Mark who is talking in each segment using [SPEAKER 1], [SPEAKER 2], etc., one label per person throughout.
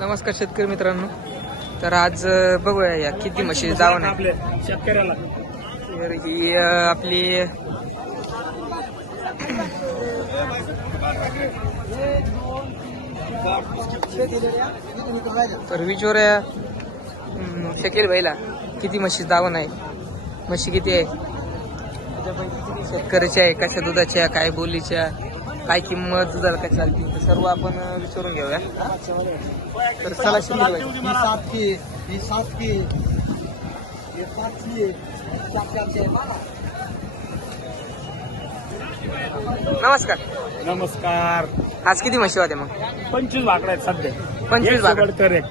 [SPEAKER 1] नमस्कार शेतकरी मित्रांनो. तर आज बघूया या किती म्हशी जावं ना
[SPEAKER 2] आपल्या शेतकऱ्याला.
[SPEAKER 1] तर ही आपली तर विचारूया शकील भाईला किती म्हशी जावं आहे, म्हशी किती आहे, शेतकऱ्याच्या आहे, कशा दुधाच्या, काय बोलीच्या, काय किंमत दुधाला काय चालते, तर सर्व आपण विचारून घेऊया. तर चला शकील भाई. नमस्कार.
[SPEAKER 2] नमस्कार.
[SPEAKER 1] आज किती म्हशी होत्या मग?
[SPEAKER 2] 25 भाकड्या आहेत सध्या.
[SPEAKER 1] 25 भाकड्या.
[SPEAKER 2] करेक्ट.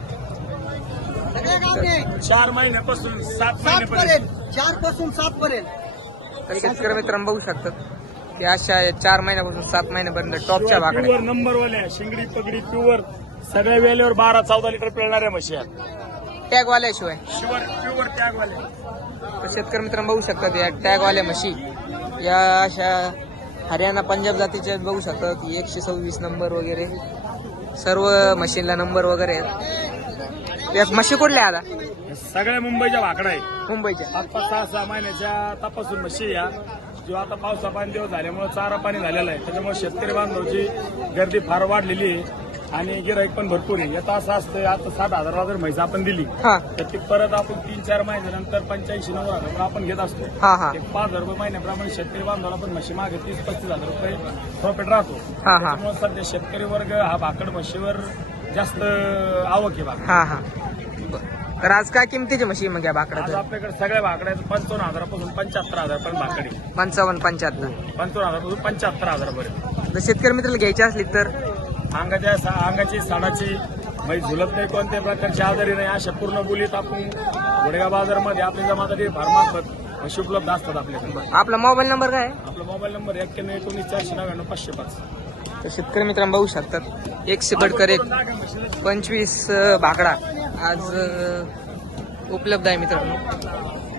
[SPEAKER 2] 4 महिन्यापासून 7 महिन्यापर्यंत.
[SPEAKER 3] 4 पासून 7 पर्यंत.
[SPEAKER 1] तर शेतकरी मित्रांनो बघू शकतात की अशा 4 महिन्यापासून 7 महिन्यापर्यंत टॉपच्या भाकड्या.
[SPEAKER 2] प्युअर नंबर वाल्या, शिंगडी पगडी प्युअर, सगळ्या वेळेवर 12-14 लिटर पिळणाऱ्या म्हशी आहेत.
[SPEAKER 1] टॅग वाल्याशिवाय
[SPEAKER 2] प्युअर त्यागवाल्या.
[SPEAKER 1] तर शेतकरी मित्रांनो बघू शकतात या टॅग वाल्या म्हशी, या अशा हरियाणा पंजाब जातीच्या बघू शकतात. 126 नंबर वगैरे सर्व म्हशींना नंबर वगैरे आहेत. या म्हशी कुठल्या आता?
[SPEAKER 2] सगळ्या मुंबईच्या भाकड्या आहेत.
[SPEAKER 1] मुंबईच्या.
[SPEAKER 2] 5-6 महिन्याच्या तपासून म्हशी या. जो आता पावसा पाणी दिवस झाल्यामुळे चारा पाणी झालेला आहे, त्याच्यामुळे शेतकरी बांधवांची गर्दी फार वाढलेली आहे आणि गिराईक पण भरपूर आहे. आता असं असतं, आता 60,000 जर म्हैस आपण दिली
[SPEAKER 1] हा
[SPEAKER 2] तर ती परत आपण 3-4 महिन्यानंतर 85-90,000 आपण घेत असतो.
[SPEAKER 1] हा हा
[SPEAKER 2] 5,000 रुपये महिन्याप्रमाणे शेतकरी बांधवाला पण म्हशी मागे 30-35,000 रुपये प्रॉफिट राहतो.
[SPEAKER 1] हा.
[SPEAKER 2] त्याच्यामुळे सध्या शेतकरी वर्ग हा भाकड म्हशीवर जास्त आवक आहे भाकड.
[SPEAKER 1] हा हा. तर आज काय किमतीची म्हशी मग या
[SPEAKER 2] आज
[SPEAKER 1] भाकड्याचं?
[SPEAKER 2] आपल्याकडे सगळ्या भाकड्या 55,000 पासून 75,000 पर्यंत भाकड आहे.
[SPEAKER 1] 55-75.
[SPEAKER 2] 55,000 पासून 75,000 पर्यंत.
[SPEAKER 1] जर शेतकरी मित्राला घ्यायची असली तर
[SPEAKER 2] अंगाची साडाची म्हणजे झुलत नाही, कोणत्याही प्रकारची आजारी नाही, अशा पूर्ण बोलीत आपण घोडेगाव बाजारमध्ये आपल्या जमात फार्मार्फत म्हशी उपलब्ध असतात आपल्याकडे.
[SPEAKER 1] आपला मोबाईल नंबर काय आहे?
[SPEAKER 2] आपला मोबाईल नंबर 9119499505.
[SPEAKER 1] तर शेतकरी मित्रांनो बघू शकतात 100 बडकर 25 भाकडा आज उपलब्ध आहे मित्रांनो.